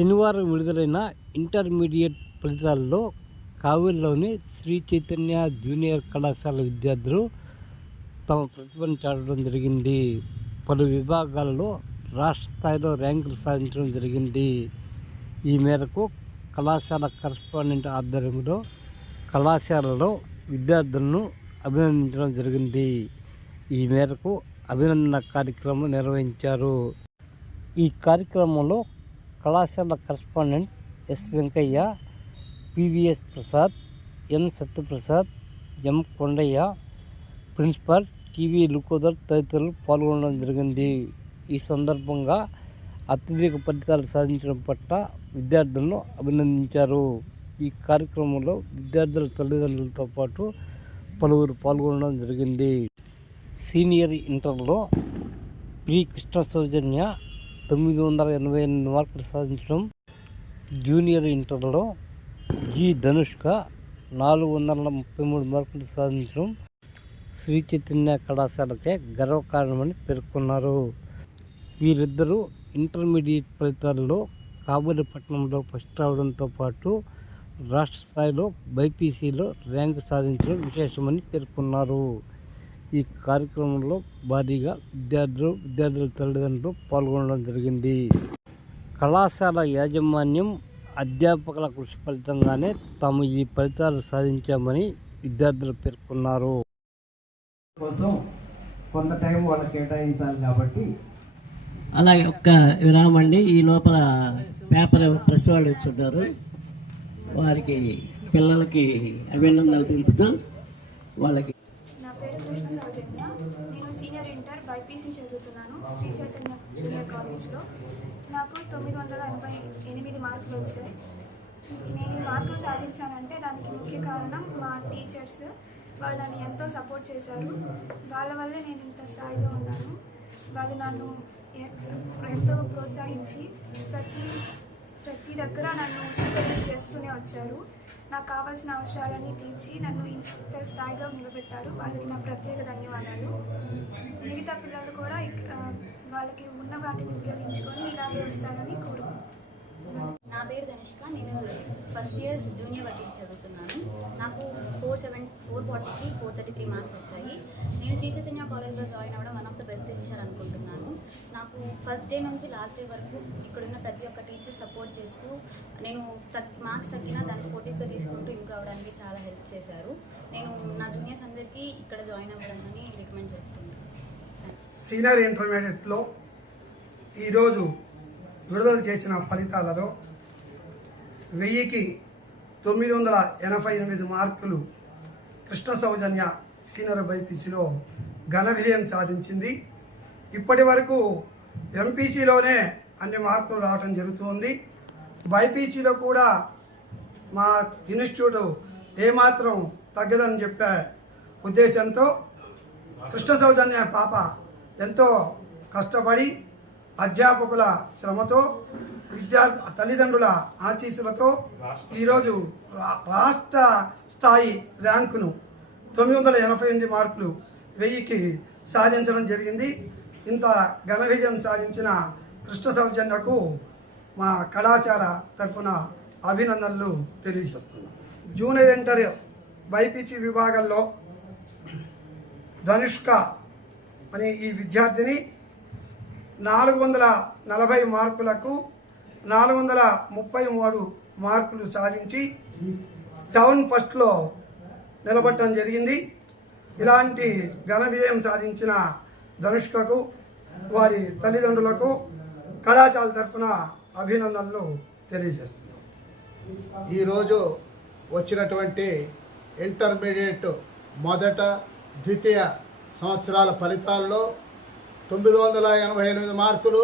శనివారం విడుదలైన ఇంటర్మీడియట్ ఫలితాల్లో కావలిలోని శ్రీ చైతన్య జూనియర్ కళాశాల విద్యార్థులు తమ ప్రతిభను చాటడం జరిగింది. పలు విభాగాలలో రాష్ట్ర స్థాయిలో ర్యాంకులు సాధించడం జరిగింది. ఈ మేరకు కళాశాల కరస్పాండెంట్ ఆధ్వర్యంలో కళాశాలలో విద్యార్థులను అభినందించడం జరిగింది. ఈ మేరకు అభినందన కార్యక్రమం నిర్వహించారు. ఈ కార్యక్రమంలో కళాశాల correspondent S Venkaiah, PVS Prasad, N Satyaprasad, M Kondaiah, principal TV లుకోదర్ తదితరులు పాల్గొనడం జరిగింది. ఈ సందర్భంగా అత్యధిక ఫలితాలు సాధించడం పట్ల విద్యార్థులను అభినందించారు. ఈ కార్యక్రమంలో విద్యార్థుల తల్లిదండ్రులతో పాటు పలువురు పాల్గొనడం జరిగింది. సీనియర్ ఇంటర్లో పి కృష్ణ సౌజన్య 988 మార్కులు సాధించడం, జూనియర్ ఇంటర్లో జి ధనుష్క 433 మార్కులు సాధించడం శ్రీ చైతన్య కళాశాలకే గర్వకారణమని పేర్కొన్నారు. వీరిద్దరూ ఇంటర్మీడియట్ ఫలితాల్లో కాబూలిపట్నంలో ఫస్ట్ రావడంతో పాటు రాష్ట్ర స్థాయిలో బైపీసీలో ర్యాంకు సాధించడం విశేషమని పేర్కొన్నారు. ఈ కార్యక్రమంలో భారీగా విద్యార్థుల తల్లిదండ్రులు పాల్గొనడం జరిగింది. కళాశాల యాజమాన్యం, అధ్యాపకుల కృషి ఫలితంగానే తాము ఈ ఫలితాలు సాధించామని విద్యార్థులు పేర్కొన్నారు. కోసం కొంత టైం వాళ్ళకి కేటాయించాలి కాబట్టి అలాగే ఒక్క విరామం అండి. ఈ లోపల పేపర్ ప్రెస్ వాళ్ళు వచ్చుంటారు, వారికి పిల్లలకి అభినందనలు తెలుపుతూ వాళ్ళకి. నా పేరు కృష్ణ సౌజన్య. నేను సీనియర్ ఇంటర్ బైపీసీ చదువుతున్నాను శ్రీ చైతన్య జూనియర్ కాలేజ్లో. నాకు 988 మార్కులు వచ్చాయి. నేను ఈ మార్కులు సాధించానంటే దానికి ముఖ్య కారణం మా టీచర్స్. వాళ్ళు నన్ను ఎంతో సపోర్ట్ చేశారు. వాళ్ళ వల్లే నేను ఇంత స్థాయిలో ఉన్నాను. వాళ్ళు నన్ను ఎంతో ప్రోత్సహించి ప్రతి దగ్గర నన్ను ఎంకరేజ్ చేస్తూనే వచ్చారు. నాకు కావాల్సిన అవసరాలన్నీ తీర్చి నన్ను ఇంత స్థాయిలో నిలబెట్టారు. వాళ్ళకి నా ప్రత్యేక ధన్యవాదాలు. మిగతా పిల్లలు కూడా వాళ్ళకి ఉన్న వాటిని ఉపయోగించుకొని ఇలాగే వస్తారని కోరుకుంటున్నాను. నా పేరు ధనుష్క. నేను ఫస్ట్ ఇయర్ జూనియర్ బైపీసీ చదువుతున్నాను. నాకు 440కి 433 మార్క్స్ వచ్చాయి. నేను శ్రీ చైతన్య కాలేజ్లో జాయిన్ అవ్వడం one of the best decision అనుకుంటున్నాను. నాకు ఫస్ట్ డే నుంచి లాస్ట్ డే వరకు ఇక్కడున్న ప్రతి ఒక్క టీచర్ సపోర్ట్ చేస్తూ నేను మార్క్స్ తగ్గినా దాన్ని స్పోర్టివ్గా తీసుకుంటూ ఇంప్రూవ్ అవ్వడానికి చాలా హెల్ప్ చేశారు. నేను నా జూనియర్స్ అందరికీ ఇక్కడ జాయిన్ అవ్వడాన్ని రికమెండ్ చేస్తున్నాను. సీనియర్ ఇంటర్మీడియట్లో ఈరోజు విడుదల చేసిన ఫలితాలలో 1000కి 988 మార్కులు కృష్ణ సౌజన్య సీనియర్ బైపీసీలో ఘన విజయం సాధించింది. ఇప్పటి వరకు ఎంపీసీలోనే అన్ని మార్కులు రావడం జరుగుతుంది. బైపీసీలో కూడా మా ఇన్స్టిట్యూట్ ఏమాత్రం తగ్గదని చెప్పే ఉద్దేశంతో కృష్ణ సౌజన్య పాప ఎంతో కష్టపడి అధ్యాపకుల శ్రమతో తల్లిదండ్రుల ఆశీస్సులతో ఈరోజు రాష్ట్ర స్థాయి ర్యాంకును 988 మార్కులు 1000కి సాధించడం జరిగింది. ఇంత ఘన విజయం సాధించిన కృష్ణ సౌజన్యకు మా కళాశాల తరఫున అభినందనలు తెలియజేస్తున్నాం. జూనియర్ ఇంటర్ బైపీసీ విభాగంలో ధనుష్క అనే ఈ విద్యార్థిని 440 మార్కులకు 433 మార్కులు సాధించి టౌన్ ఫస్ట్లో నిలబడటం జరిగింది. ఇలాంటి ఘన విజయం సాధించిన ధనుష్కకు, వారి తల్లిదండ్రులకు కళాశాల తరఫున అభినందనలు తెలియజేస్తున్నాం. ఈరోజు వచ్చినటువంటి ఇంటర్మీడియట్ మొదట ద్వితీయ సంవత్సరాల ఫలితాల్లో 988 మార్కులు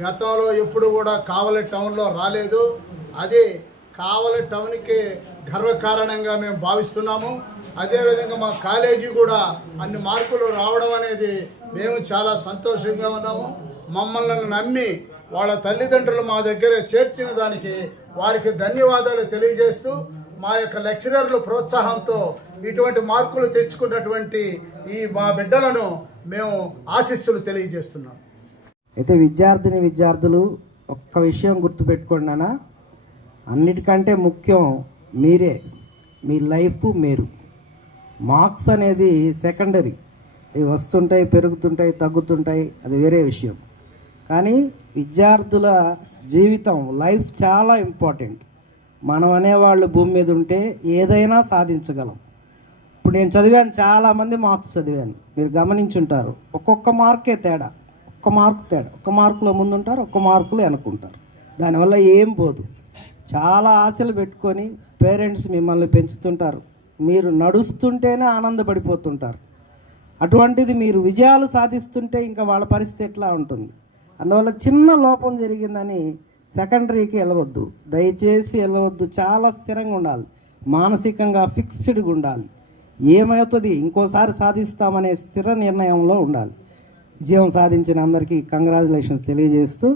గతంలో ఎప్పుడు కూడా కావలి టౌన్లో రాలేదు. అది కావలి టౌన్కి గర్వకారణంగా మేము భావిస్తున్నాము. అదేవిధంగా మా కాలేజీ కూడా అన్ని మార్కులు రావడం అనేది మేము చాలా సంతోషంగా ఉన్నాము. మమ్మల్ని నమ్మి వాళ్ళ తల్లిదండ్రులు మా దగ్గర చేర్చిన దానికి వారికి ధన్యవాదాలు తెలియజేస్తూ మా యొక్క లెక్చరర్లు ప్రోత్సాహంతో ఇటువంటి మార్కులు తెచ్చుకున్నటువంటి ఈ మా బిడ్డలను మేము ఆశీస్సులు తెలియజేస్తున్నాం. అయితే విద్యార్థులు ఒక్క విషయం గుర్తుపెట్టుకోండి నాన్న, అన్నిటికంటే ముఖ్యం మీరే, మీ లైఫ్ మీరు. మార్క్స్ అనేది సెకండరీ, ఇవి వస్తుంటాయి, పెరుగుతుంటాయి, తగ్గుతుంటాయి, అది వేరే విషయం. కానీ విద్యార్థుల జీవితం, లైఫ్ చాలా ఇంపార్టెంట్. మనం అనేవాళ్ళు భూమి మీద ఉంటే ఏదైనా సాధించగలం. ఇప్పుడు నేను చదివాను, చాలామంది మార్క్స్ చదివాను, మీరు గమనించుంటారు. ఒక్కొక్క మార్కే తేడా, ఒక్క మార్కు తేడా, ఒక్క మార్కులో ముందుంటారు, ఒక్క మార్కులో వెనుకుంటారు. దానివల్ల ఏం పోదు. చాలా ఆశలు పెట్టుకొని పేరెంట్స్ మిమ్మల్ని పెంచుతుంటారు, మీరు నడుస్తుంటేనే ఆనందపడిపోతుంటారు. అటువంటిది మీరు విజయాలు సాధిస్తుంటే ఇంకా వాళ్ళ పరిస్థితి ఎట్లా ఉంటుంది? అందువల్ల చిన్న లోపం జరిగిందని సెకండరీకి వెళ్ళవద్దు, దయచేసి వెళ్ళవద్దు. చాలా స్థిరంగా ఉండాలి, మానసికంగా ఫిక్స్డ్గా ఉండాలి. ఏమవుతుంది, ఇంకోసారి సాధిస్తామనే స్థిర నిర్ణయంలో ఉండాలి. విజయం సాధించిన అందరికీ కంగ్రాచులేషన్స్ తెలియజేస్తూ